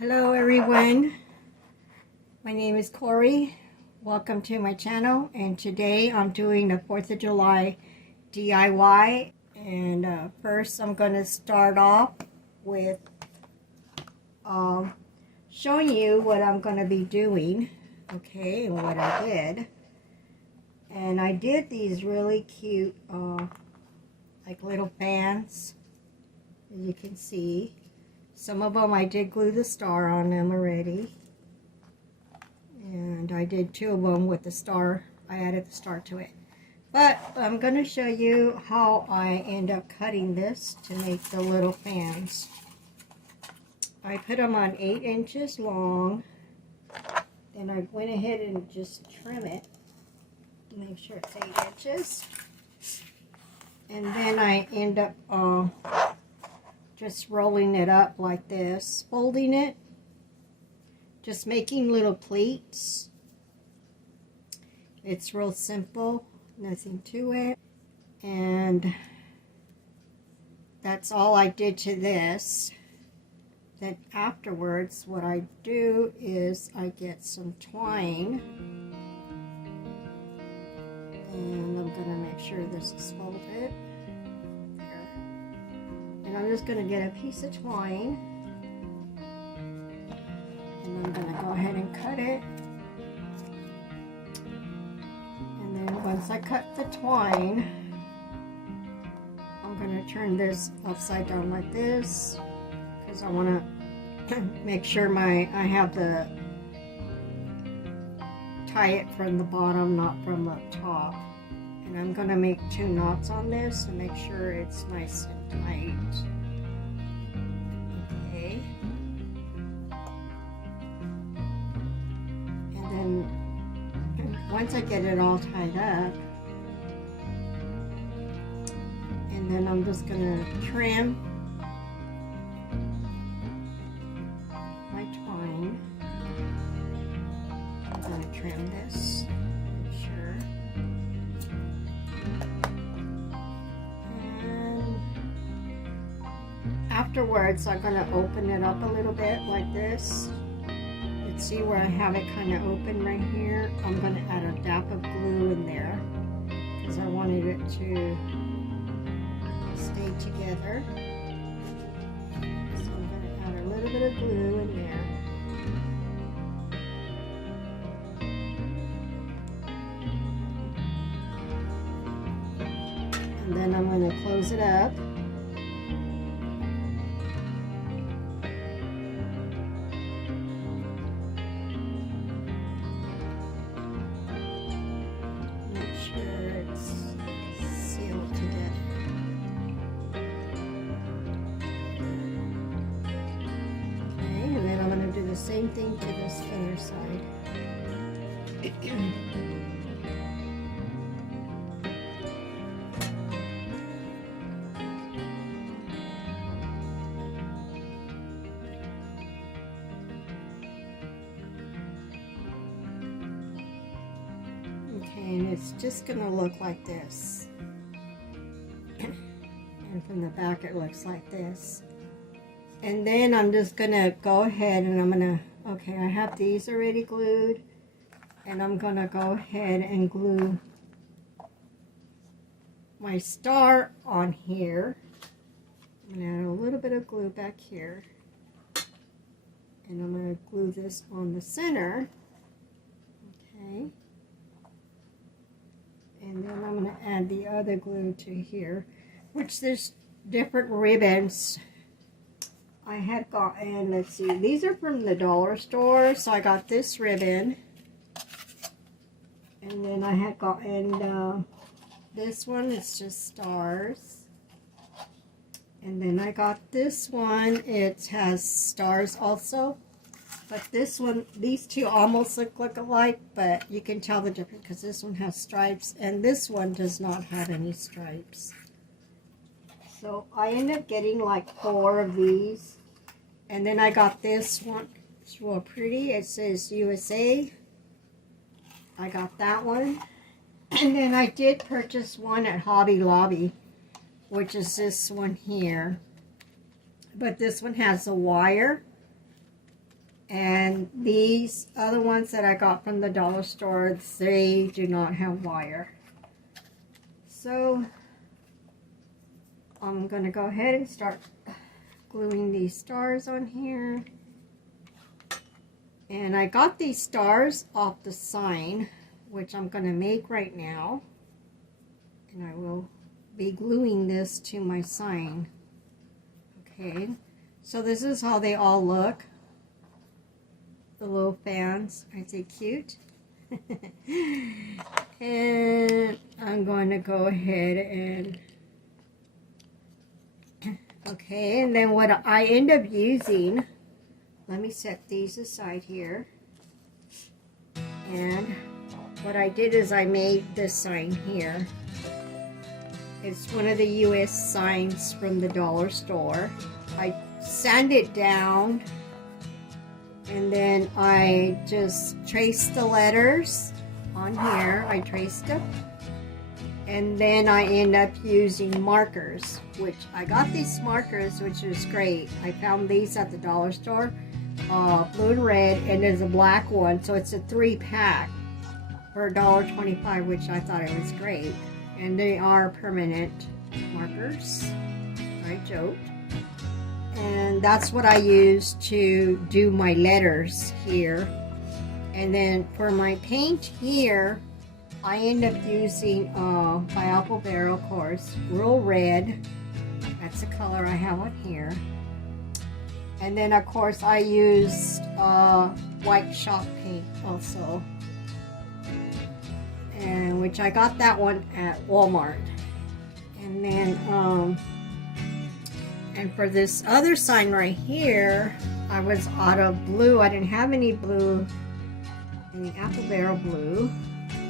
Hello everyone, my name is Corey. Welcome to my channel, and today I'm doing the 4th of July DIY. And first I'm going to start off with showing you what I'm going to be doing, okay, and what I did. And I did these really cute like little fans, as you can see. Some of them I did glue the star on them already. And I did 2 of them with the star. I added the star to it. But I'm going to show you how I end up cutting this to make the little fans. I put them on 8 inches long. Then I went ahead and just trim it to make sure it's 8 inches. And then I end up just rolling it up like this, folding it, just making little pleats. It's real simple, nothing to it. And that's all I did to this. Then afterwards, what I do is I get some twine, and I'm gonna make sure this is folded. And I'm just going to get a piece of twine, and I'm going to go ahead and cut it. And then once I cut the twine, I'm going to turn this upside down like this, because I want to make sure I have the tie it from the bottom, not from the top. And I'm going to make 2 knots on this to make sure it's nice and tight. Okay. And then once I get it all tied up, and then I'm just going to trim my twine. I'm going to trim this. Afterwards, I'm going to open it up a little bit like this. Let's see where I have it kind of open right here. I'm going to add a dab of glue in there because I wanted it to stay together. So I'm going to add a little bit of glue in there. And then I'm going to close it up. Same thing to this other side. Okay, and it's just going to look like this. And from the back it looks like this. And then I'm just going to go ahead and I'm going to, okay, I have these already glued. And I'm going to go ahead and glue my star on here. I'm going to add a little bit of glue back here. And I'm going to glue this on the center. Okay. And then I'm going to add the other glue to here, which there's different ribbons. I had gotten, let's see, these are from the dollar store, so I got this ribbon. And then I had gotten this one, it's just stars. And then I got this one, it has stars also. But this one, these 2 almost look alike, but you can tell the difference because this one has stripes and this one does not have any stripes. So I ended up getting like 4 of these. And then I got this one. It's real pretty. It says USA. I got that one. And then I did purchase one at Hobby Lobby, which is this one here. But this one has a wire. And these other ones that I got from the dollar store, they do not have wire. So I'm going to go ahead and start gluing these stars on here. And I got these stars off the sign, which I'm going to make right now. And I will be gluing this to my sign. Okay, so this is how they all look. The little fans, aren't they cute? And I'm going to go ahead and okay, and then what I end up using, let me set these aside here. And what I did is I made this sign here. It's one of the US signs from the dollar store. I sanded it down, and then I just traced the letters on here. I traced them. And then I end up using markers, which I got these markers, which is great. I found these at the dollar store, blue and red, and there's a black one. So it's a 3-pack for $1.25, which I thought it was great. And they are permanent markers. I joked. And that's what I use to do my letters here. And then for my paint here, I end up using by Apple Barrel, of course, real red. That's the color I have on here. And then of course I used white chalk paint also, and which I got that one at Walmart. And then and for this other sign right here, I was out of blue. I didn't have any blue, any Apple Barrel blue.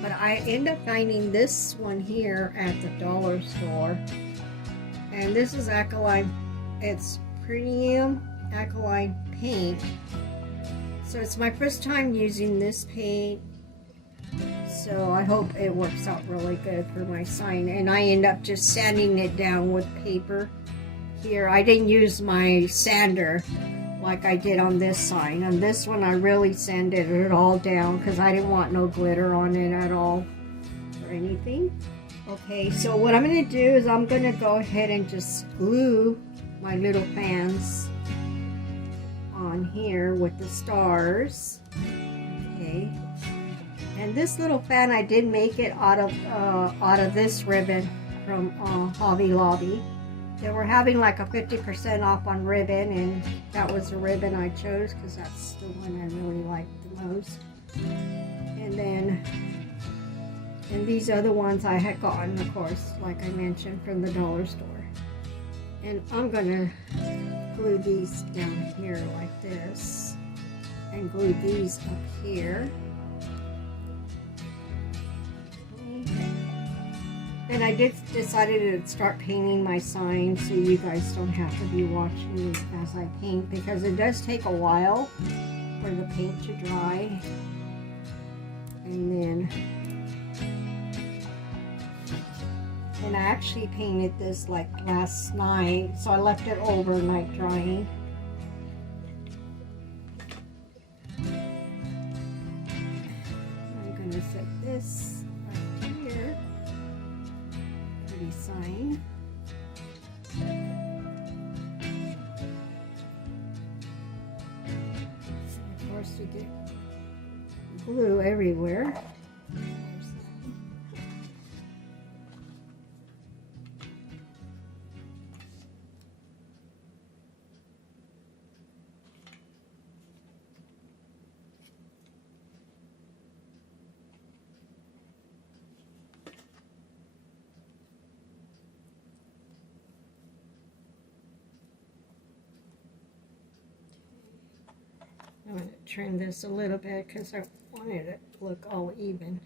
But I end up finding this one here at the dollar store. And this is Alkaline, it's premium alkaline paint. So it's my first time using this paint. So I hope it works out really good for my sign. And I end up just sanding it down with paper here. I didn't use my sander like I did on this sign. On this one I really sanded it all down because I didn't want no glitter on it at all or anything. Okay, so what I'm going to do is I'm going to go ahead and just glue my little fans on here with the stars. Okay, and this little fan I did make it out of this ribbon from Hobby Lobby. They were having like a 50% off on ribbon, and that was the ribbon I chose because that's the one I really liked the most. And then, and these other ones I had gotten, of course, like I mentioned, from the dollar store. And I'm gonna glue these down here like this, and glue these up here. And I decided to start painting my sign so you guys don't have to be watching me as I paint, because it does take a while for the paint to dry. And I actually painted this like last night, so I left it overnight drying. I'm gonna set this right here. Sign. And of course you get glue everywhere. I'm going to trim this a little bit because I wanted it to look all even.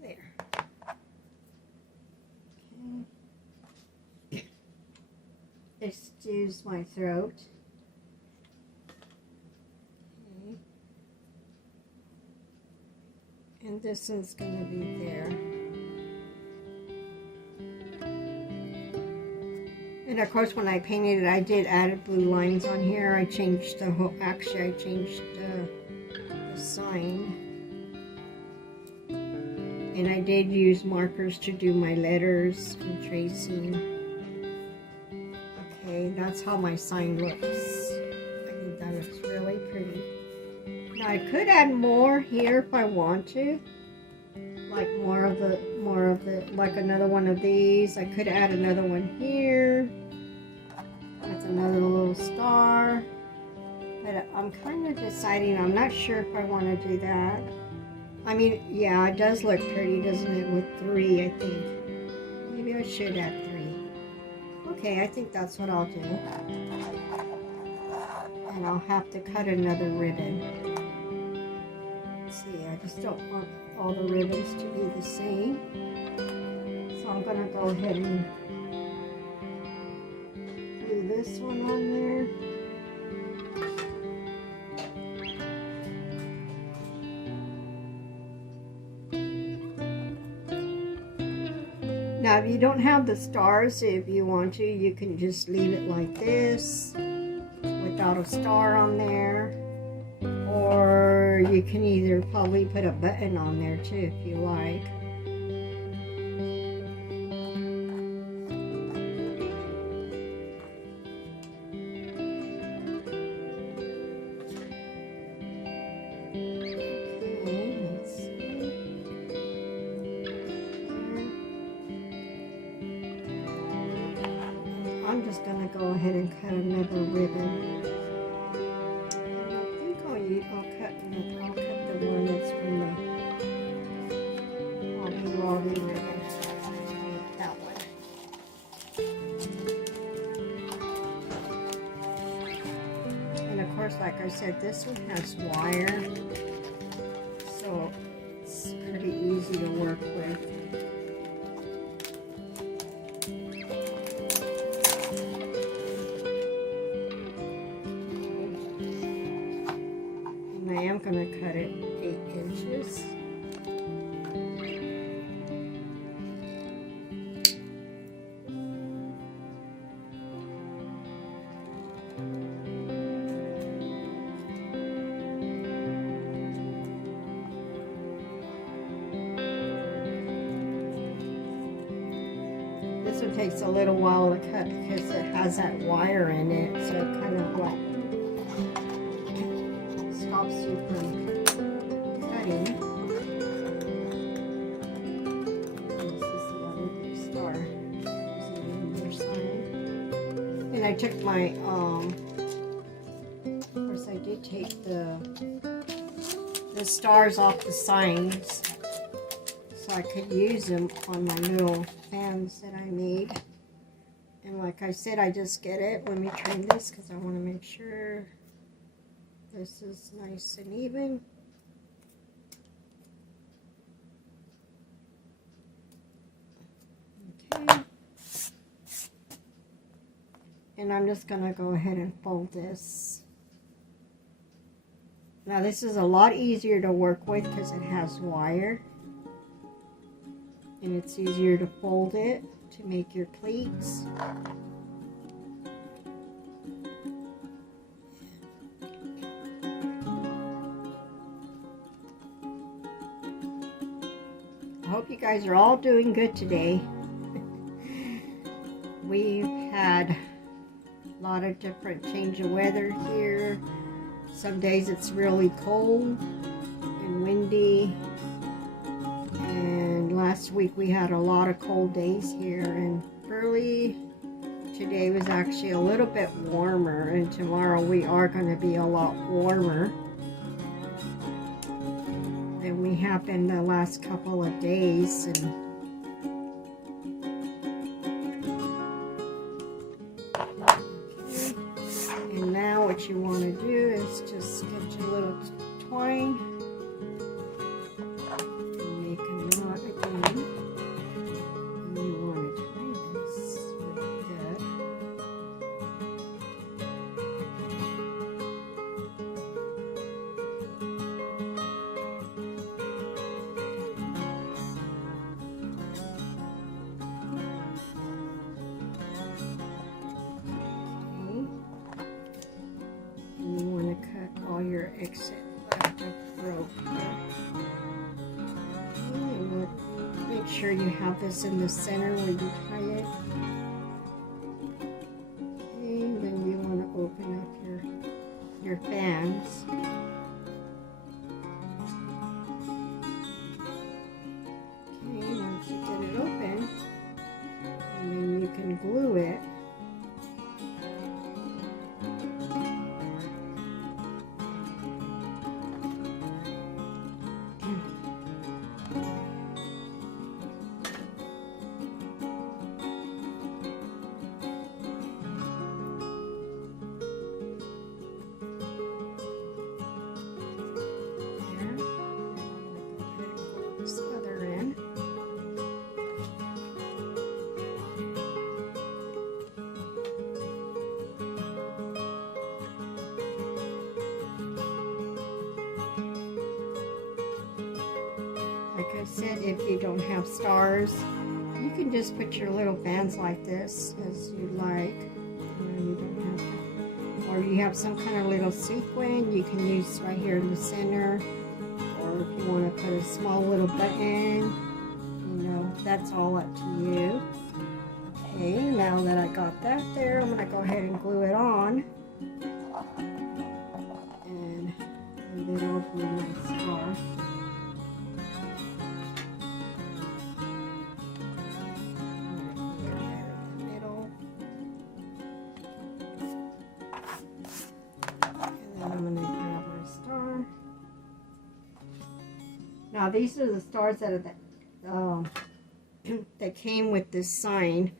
There. Okay. Excuse my throat. Okay. And this one's going to be there. And of course, when I painted it, I did add blue lines on here. I changed the whole, actually I changed the sign. And I did use markers to do my letters and tracing. Okay, that's how my sign looks. I think that looks really pretty. Now I could add more here if I want to. Like more of the, like another one of these. I could add another one here. That's another little star. But I'm kind of deciding, I'm not sure if I want to do that. I mean, yeah, it does look pretty, doesn't it, with 3, I think. Maybe I should add 3. Okay, I think that's what I'll do. And I'll have to cut another ribbon. Let's see, I just don't want all the ribbons to be the same. So I'm going to go ahead and do this one on there. Now, if you don't have the stars, if you want to, you can just leave it like this without a star on there. Or you can either probably put a button on there too if you like. I'm just going to go ahead and cut another ribbon. And I think I'll cut the one that's from the Hobby ribbon. That one. And of course, like I said, this one has wire, so it's pretty easy to work with. I am going to cut it 8 inches. This one takes a little while to cut because it has that wire in it, so it kind of like stops you from cutting. This is the other big star. There's the sign. And I took my, of course I did take the stars off the signs so I could use them on my little fans that I made. And like I said, I just get it. Let me trim this because I want to make sure this is nice and even. Okay. And I'm just going to go ahead and fold this. Now this is a lot easier to work with because it has wire. And it's easier to fold it to make your pleats. I hope you guys are all doing good today. We've had a lot of different change of weather here. Some days it's really cold and windy. And last week we had a lot of cold days here, and early today was actually a little bit warmer, and tomorrow we are going to be a lot warmer than we have been the last couple of days. And now what you want to do is just get your little twine. fix it. I have to rope here. And make sure you have this in the center where you tie it. And then you want to open up your fans. Okay, once you get it open, and then you can glue it. Like I said, if you don't have stars, you can just put your little bands like this as you like. You don't have to. Or you have some kind of little sequin, you can use right here in the center. Or if you want to put a small little button, you know, that's all up to you. Okay, now that I got that there, I'm going to go ahead and glue it on. And then I'll glue my star. Now these are the stars that are that came with this sign,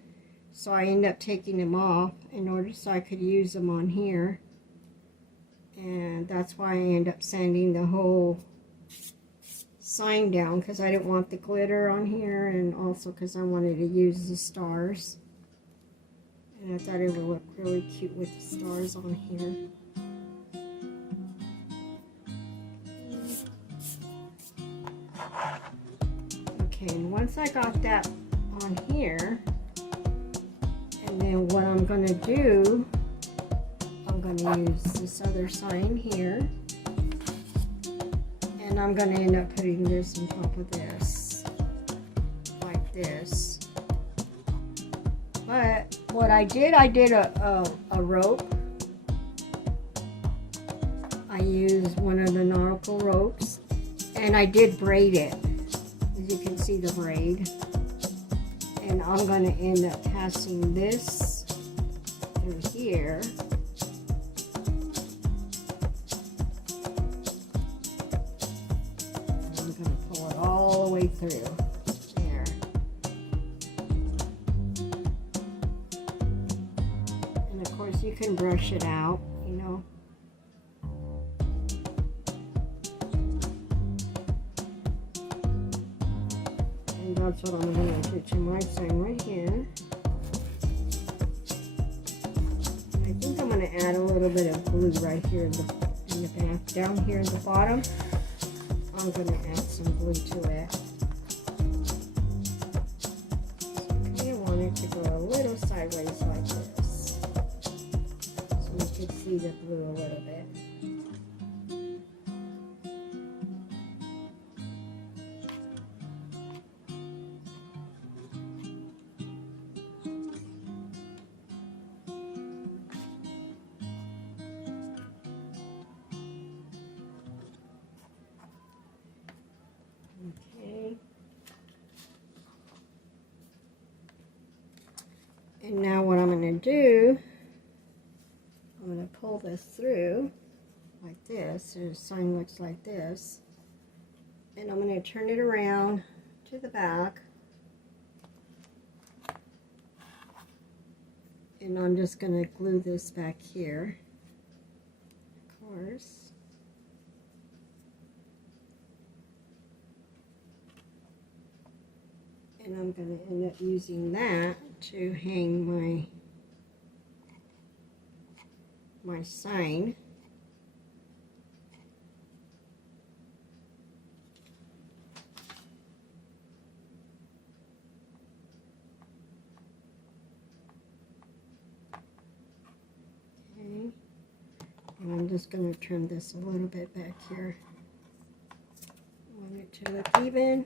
so I ended up taking them off in order so I could use them on here, and that's why I ended up sanding the whole sign down, because I didn't want the glitter on here, and also because I wanted to use the stars, and I thought it would look really cute with the stars on here. Okay, and once I got that on here, and then what I'm going to do, I'm going to use this other sign here, and I'm going to end up putting this on top of this, like this. But what I did a rope. I used one of the nautical ropes, and I did braid it. You can see the braid, and I'm going to end up passing this through here, and I'm going to pull it all the way through there, and of course you can brush it out, you know. That's what I'm going to do to my sign right here. I think I'm going to add a little bit of glue right here in the back. Down here at the bottom, I'm going to add some glue to it. So I want it to go a little sideways like this, so you can see the glue a little bit. Okay. And now what I'm going to do, I'm going to pull this through like this, so the sign looks like this. And I'm going to turn it around to the back. And I'm just going to glue this back here, of course. And I'm going to end up using that to hang my sign. Okay. And I'm I'm just going to trim this a little bit back here. I want it to look even.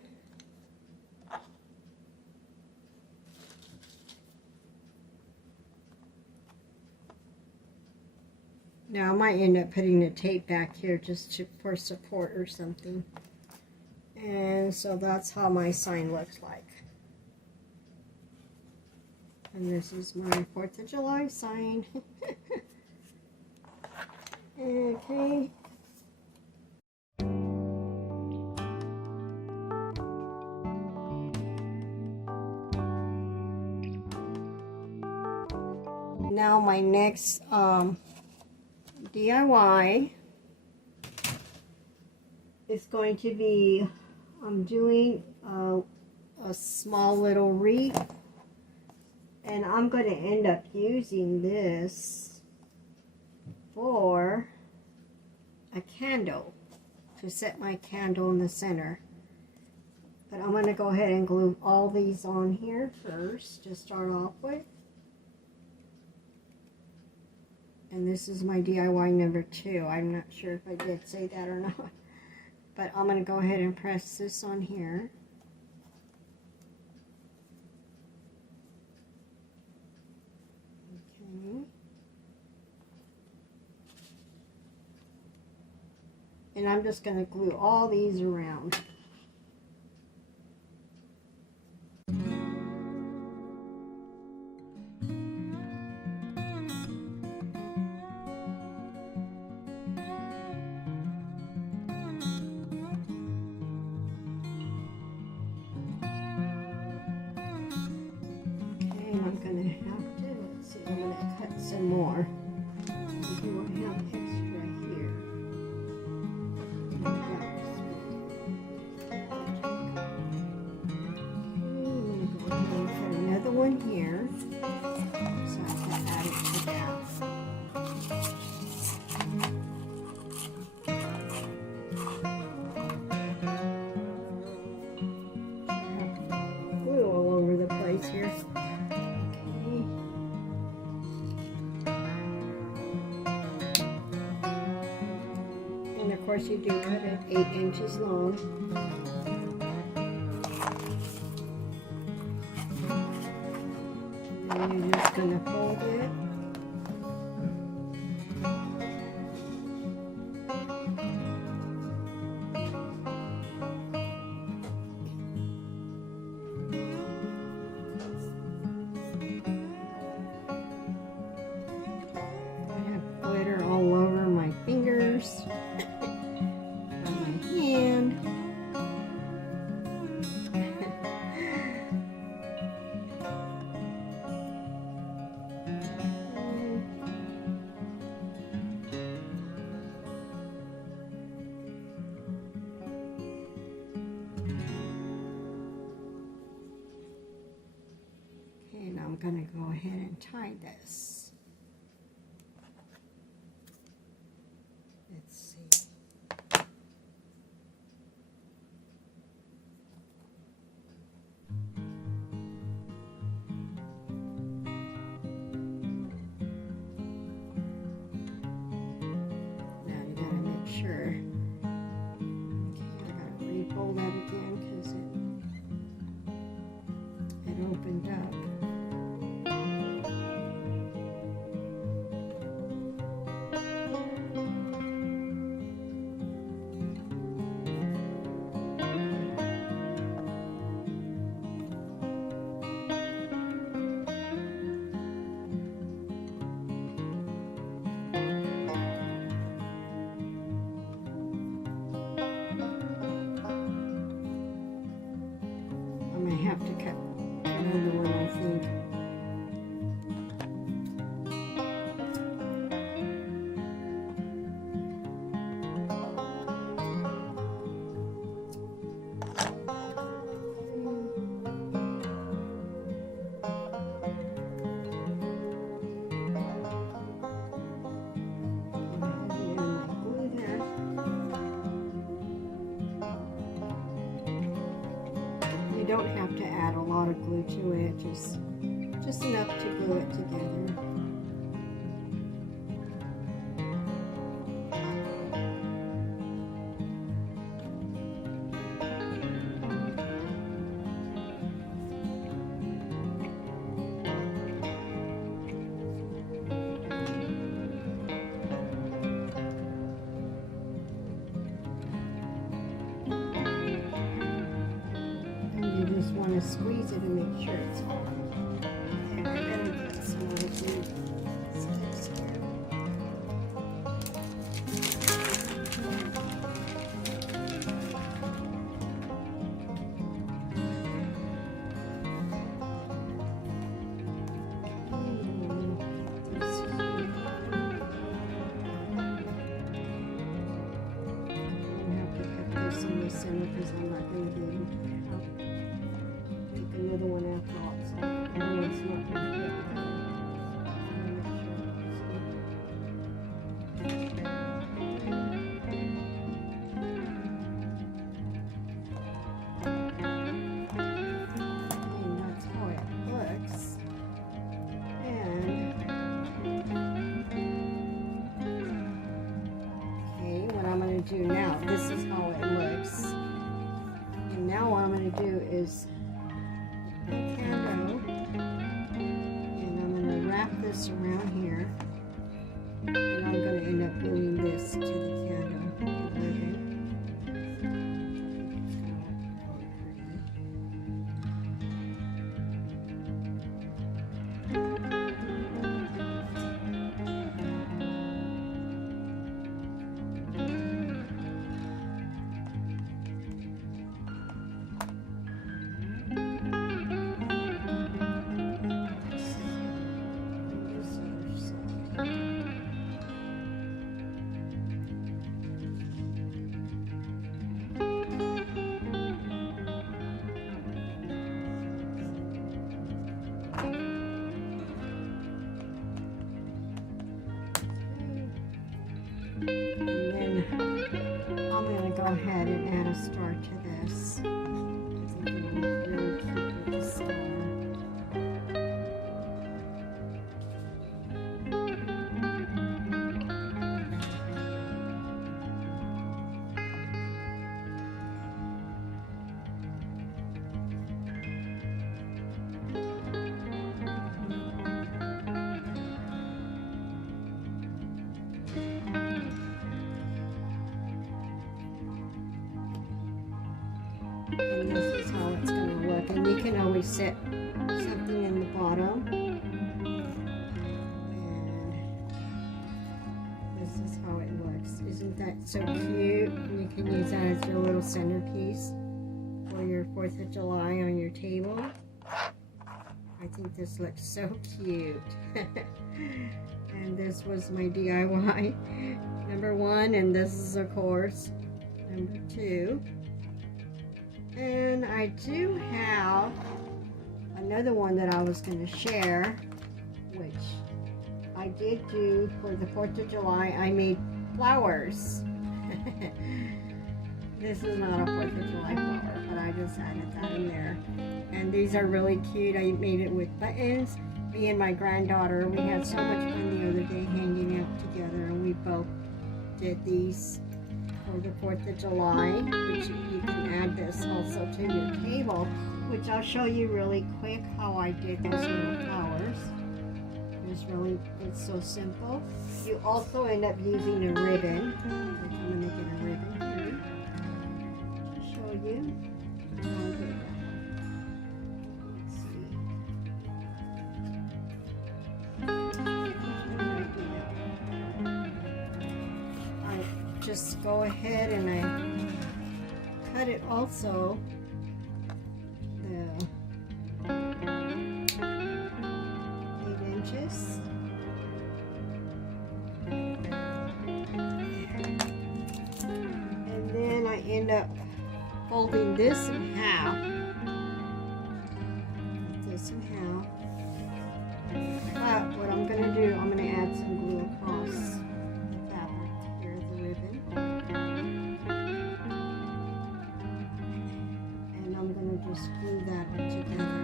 Now I might end up putting the tape back here just for support or something. And so that's how my sign looks like. And this is my 4th of July sign. Okay. Now my next DIY is going to be, I'm doing a small little wreath, and I'm going to end up using this for a candle, to set my candle in the center. But I'm going to go ahead and glue all these on here first to start off with. And this is my DIY number 2. I'm not sure if I did say that or not. But I'm going to go ahead and press this on here. Okay. And I'm just going to glue all these around. Some more. I do have extra here. I'm going to go ahead and put another one here so I can add it to that. Glue all over the place here. Of course, you do cut it 8 inches long. And you're just going to fold it. I have glitter all over my fingers. I'm going to go ahead and tie this. Let's see. Now you got to make sure. Okay, I got to refold that again because it opened up. Have to cut another one, I think. You don't have to add a lot of glue to it, just enough to glue it together. to squeeze it and make sure it's on. And I better get some more glue sticks here. Because I'm not going to be able to make another one after all. So no, it's not going to fit together. And that's how it looks. And okay, what I'm going to do now, this is how it looks. Now what I'm going to do is put my candle, and I'm going to wrap this around here, and I'm going to end up gluing this to the candle. And then I'm going to go ahead and add a star to this. I think it'll look really cute with the star. And this is how it's going to look. And you can always set something in the bottom. And this is how it looks. Isn't that so cute? And you can use that as your little centerpiece for your 4th of July on your table. I think this looks so cute. And this was my DIY number 1, and this is of course number 2. And I do have another one that I was going to share, which I did do for the 4th of July. I made flowers. This is not a 4th of July flower, but I just added that in there. And these are really cute. I made it with buttons. Me and my granddaughter, we had so much fun the other day hanging out together, and we both did these for the 4th of July, which you can add this also to your table, which I'll show you really quick how I did those little flowers. It's so simple. You also end up using a ribbon. I'm going to get a ribbon here to show you. I'll do that. Just go ahead and I cut it also the 8 inches. And then I end up folding this in half. This in half. But what I'm going to do, I'm going to add some glue across. Just glue that together.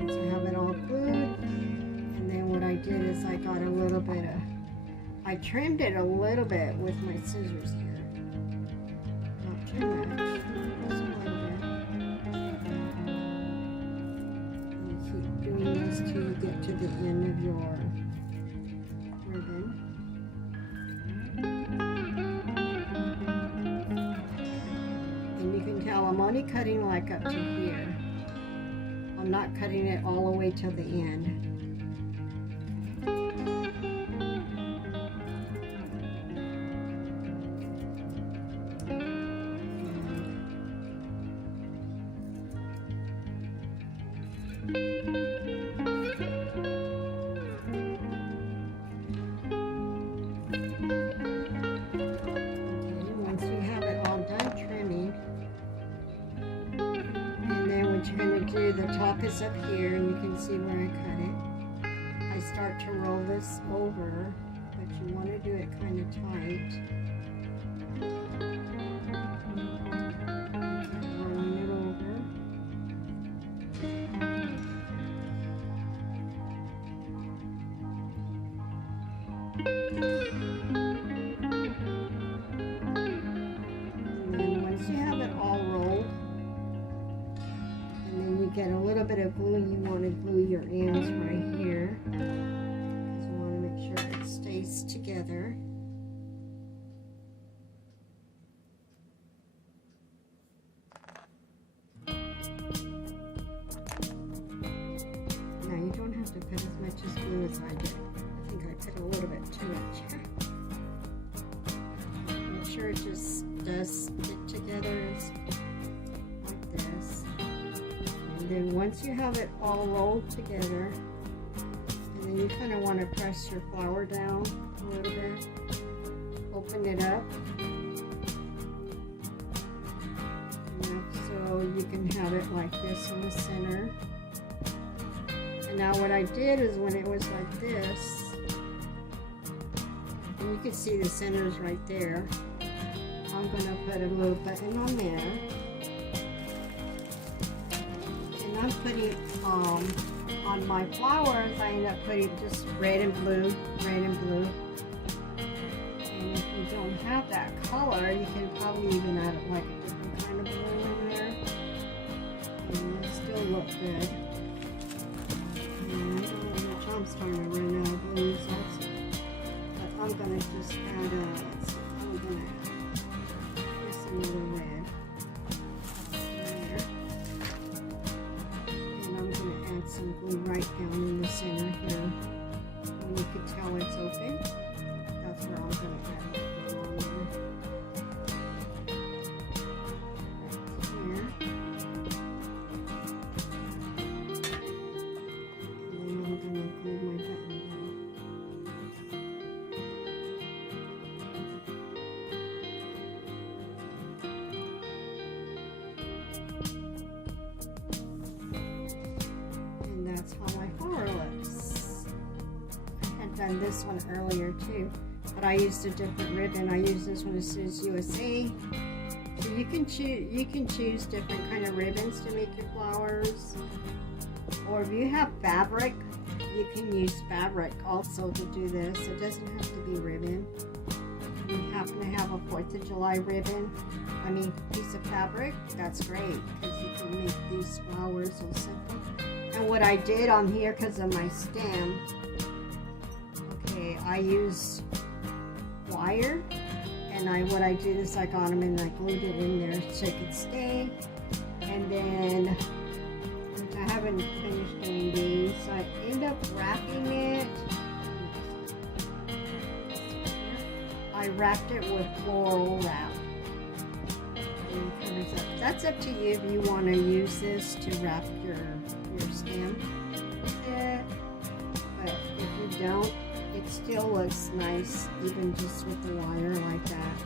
Once I have it all glued, and then what I did is I got a little bit of, I trimmed it a little bit with my scissors here. Not too much, just a little bit. And you keep doing this till you get to the end of your ribbon. only cutting like up to here. I'm not cutting it all the way till the end. The top is up here, and you can see where I cut it. I start to roll this over, but you want to do it kind of tight. Rolling it over. And then once you have it all rolled, get a little bit of glue, you want to glue your ends right here because you want to make sure it stays together. Now you don't have to put as much as glue as I did. I think I put a little bit too much. Make sure it just does stick together like this. Then once you have it all rolled together, and then you kind of want to press your flour down a little bit, open it up enough so you can have it like this in the center. And now what I did is when it was like this, and you can see the centers right there, I'm going to put a little button on there. I'm putting on my flowers, I end up putting just red and blue, red and blue. And if you don't have that color, you can probably even add like a different kind of blue in there, and it'll still look good. And I'm starting to run out of blues also, but I'm gonna just add I'm gonna add just a little red. Some glue right down in the center here. And you can tell it's open. That's where I'm going to add it on there. Right here. And then I'm going to glue my button down. That's how my flower looks. I had done this one earlier too, but I used a different ribbon. I used this one. It says USA. So you can choose different kind of ribbons to make your flowers. Or if you have fabric, you can use fabric also to do this. It doesn't have to be ribbon. If you happen to have a 4th of July ribbon, piece of fabric, that's great because you can make these flowers so simple. And what I did on here, because of my stem, okay, I use wire, and what I did is I got them and I glued it in there so it could stay. And then, which I haven't finished doing these, so I end up wrapping it. I wrapped it with floral wrap. And it covers up. That's up to you if you want to use this to wrap your stem with it, but if you don't, it still looks nice even just with the wire like that.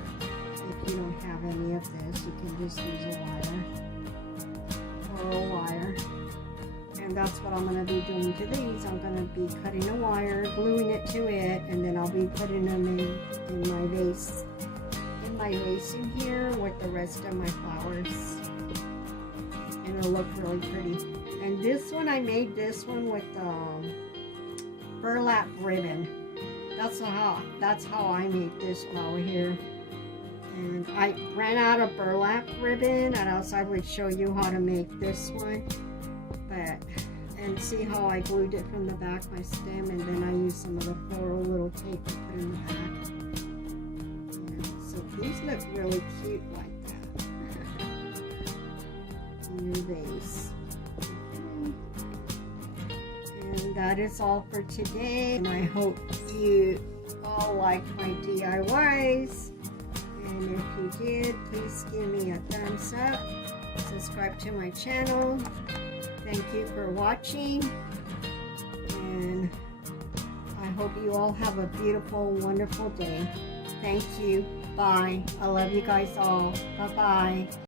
If you don't have any of this, you can just use a wire or a wire. And that's what I'm going to be doing to these. I'm going to be cutting a wire, gluing it to it, and then I'll be putting them in my vase. In my vase in here with the rest of my flowers. And it'll look really pretty. And this one, I made this one with burlap ribbon. That's how I made this flower here. And I ran out of burlap ribbon, or else I would show you how to make this one. And see how I glued it from the back of my stem, and then I used some of the floral little tape to put in the back. Yeah, so these look really cute like that. on your vase. And that is all for today. And I hope you all liked my DIYs. And if you did, please give me a thumbs up. Subscribe to my channel. Thank you for watching. And I hope you all have a beautiful, wonderful day. Thank you. Bye. I love you guys all. Bye-bye.